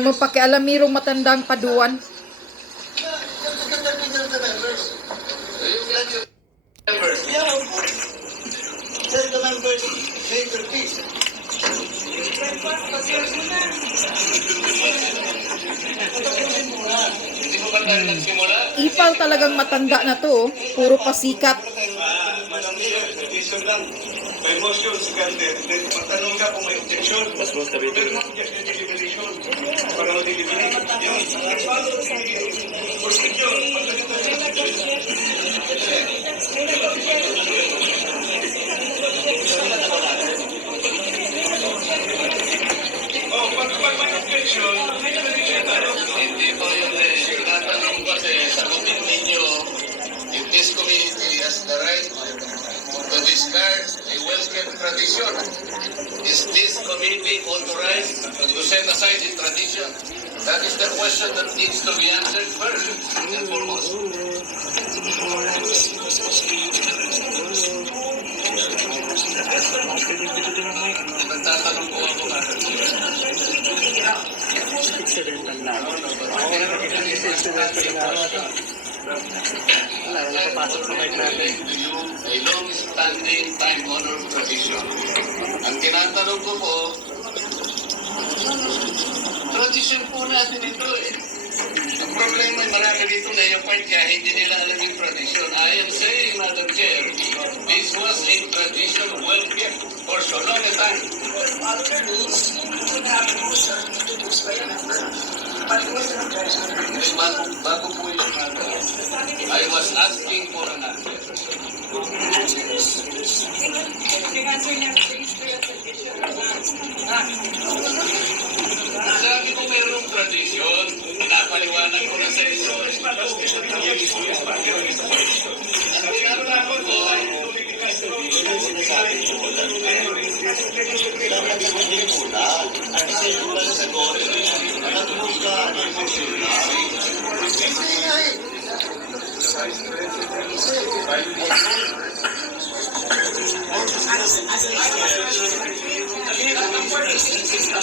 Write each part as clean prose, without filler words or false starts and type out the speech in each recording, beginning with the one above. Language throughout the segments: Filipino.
Mo pakialamirong matandang paduan. Ipal talagang matanda na to, puro pasikat. May motion si Gandhi, magtanong ka kung may objection. Pero mag-objection yung deliberation. Para mag-deliberate. Yung follow the procedure. Oh, pag may objection, Hindi po yun eh. Tinatanong kasi, sagutin ninyo, if this community has the right to discard a well-kept tradition, is this committee authorized to set aside the tradition? That is the question that needs to be answered first and foremost. Nagtatanong po ako nga. Wala, napapasok sa mic natin. A long-standing, time-honored tradition. Ang tinatanong ko po, tradition po natin ito eh. Ang problema ay marami dito na yung point kaya hindi nila alam yung tradition. I am saying, Madam Chair, this was a tradition well kept for so long a time. Bago po yung I was asking for an answer. Sabi ko mayroong tradisyon, pinapaliwanag ko na sa inyo. Ang tinatanong ko,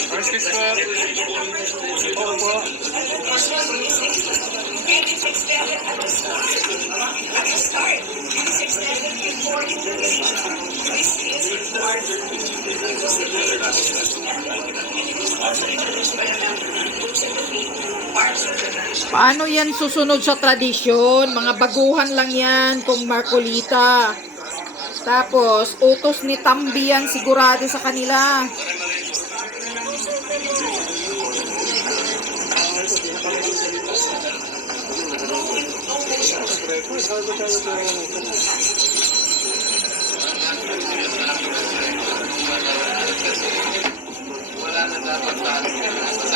First kiss po. Opo. Paano yan susunod sa tradisyon? Mga baguhan lang yan kung Marcolita. Tapos, utos ni Tambi yan sigurado sa kanila. wala na dapat tayo.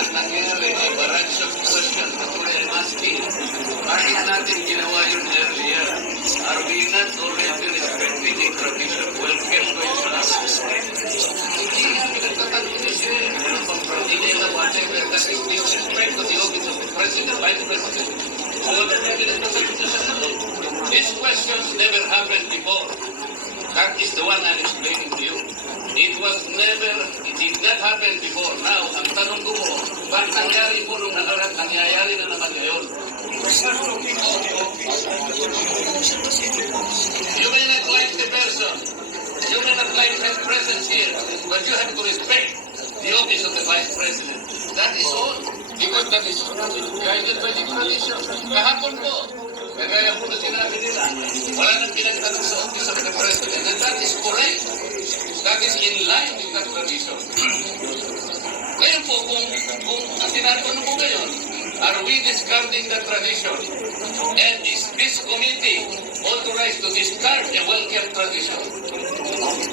Ang nangyari ay barrage of questions that we are asking. Bakit natin ginawa yun earlier? Are we not already respecting a tradition well kept by us? Hindi nga pinagtatanong niya eh. Pero pang nila whatever that is disrespect to the office of the President, Vice President. Wala na pinagtatanong niya sa kanila. These questions never happened before. That is the one I'm explaining to you. It did not happen before. Now, ang tanong ko po, bakit nangyari po nung nakaraan, nangyayari na naman ngayon? You may not like the person, you may not like his presence here, but you have to respect the office of the Vice President. That is all. Because that is guided by the tradition. Kahapon po, kagaya po na sinabi nila, wala nang pinagtanong sa office of the President, and that is correct. That is in line with that tradition. Ngayon po, kung ang tinatanong ko ngayon, are we discarding that tradition? And is this committee authorized to discard a well-kept tradition?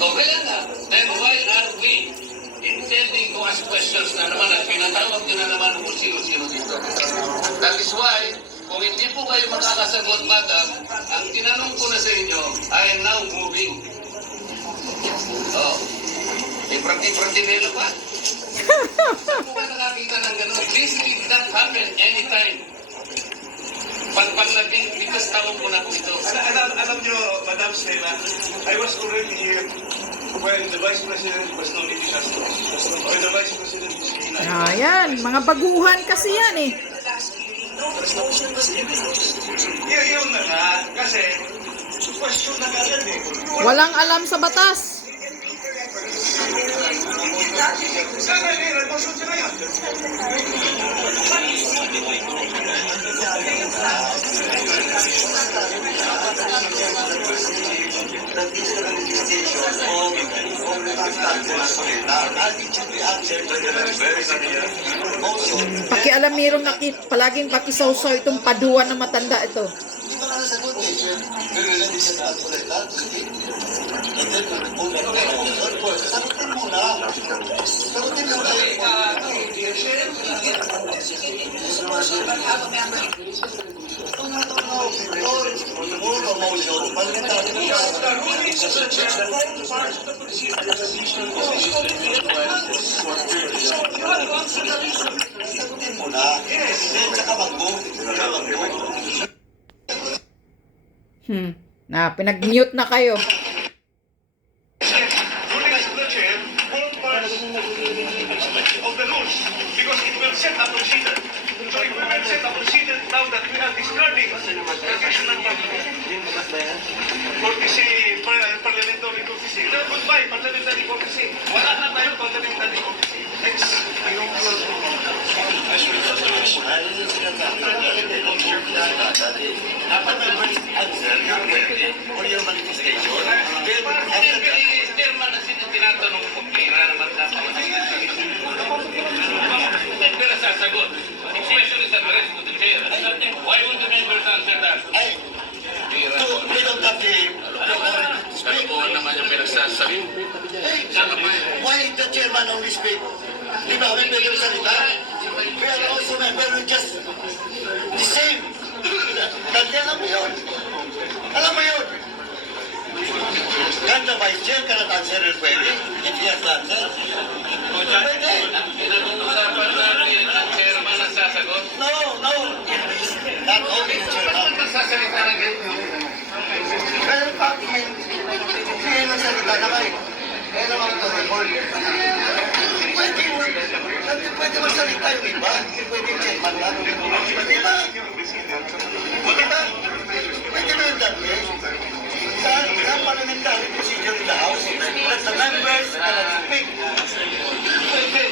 O kaya na, then why are we intending to ask questions na naman at pinatawag nyo na naman kung sino-sino dito? That is why, kung hindi po kayo makakasagot, madam, ang tinanong ko na sa inyo, I am now moving. Oh, may prati-pratinelo pa. Kung ba nakakita ng gano'n, this did not happen anytime. Pag-labing, bigas tawag ko na po ito. alam nyo, Madam Stella, I was already here when the Vice President was nominated, when the Vice President was elected. Ayan, mga baguhan kasi yan eh. Yun na nga, kasi question na kagad eh. Walang alam sa batas. Sana may remotion sila yan. Pakialam mayroong palaging pakisawsaw itong paduan na matanda ito. Na, pinag-mute na kayo. Ruling as the chair, all parts of the rules, because it will set a procedure. So if we will set a procedure now that we are discarding traditional courtesy, parliamentary courtesy, now goodbye, parliamentary courtesy. Wala na tayo parliamentary courtesy. Next. Chairman na tinatanong ko, kira naman dapat. Pero sasagot. The question is addressed to the chair. Why would the members answer that? Kalokohan naman yung pinagsasabi. Why the chairman only speak? Di ba kami pwede salita? We are also member, we just the same. Kasi alam mo yun. Alam mo yun. Can the vice chair cannot answer your query? If he has to answer? Pwede. Pinag-uusapan natin ang chairman ang sasagot. No. Not only the chairman. Magsasalita na ganyan. Pero pag may salita na kayo. Kaya naman ito record. Pwede magsalita yung iba. Pwede yung chairman lang. Di ba? Pwede mo yung dati. Sa parliamentary procedure in the House, that the members cannot speak. Pwede.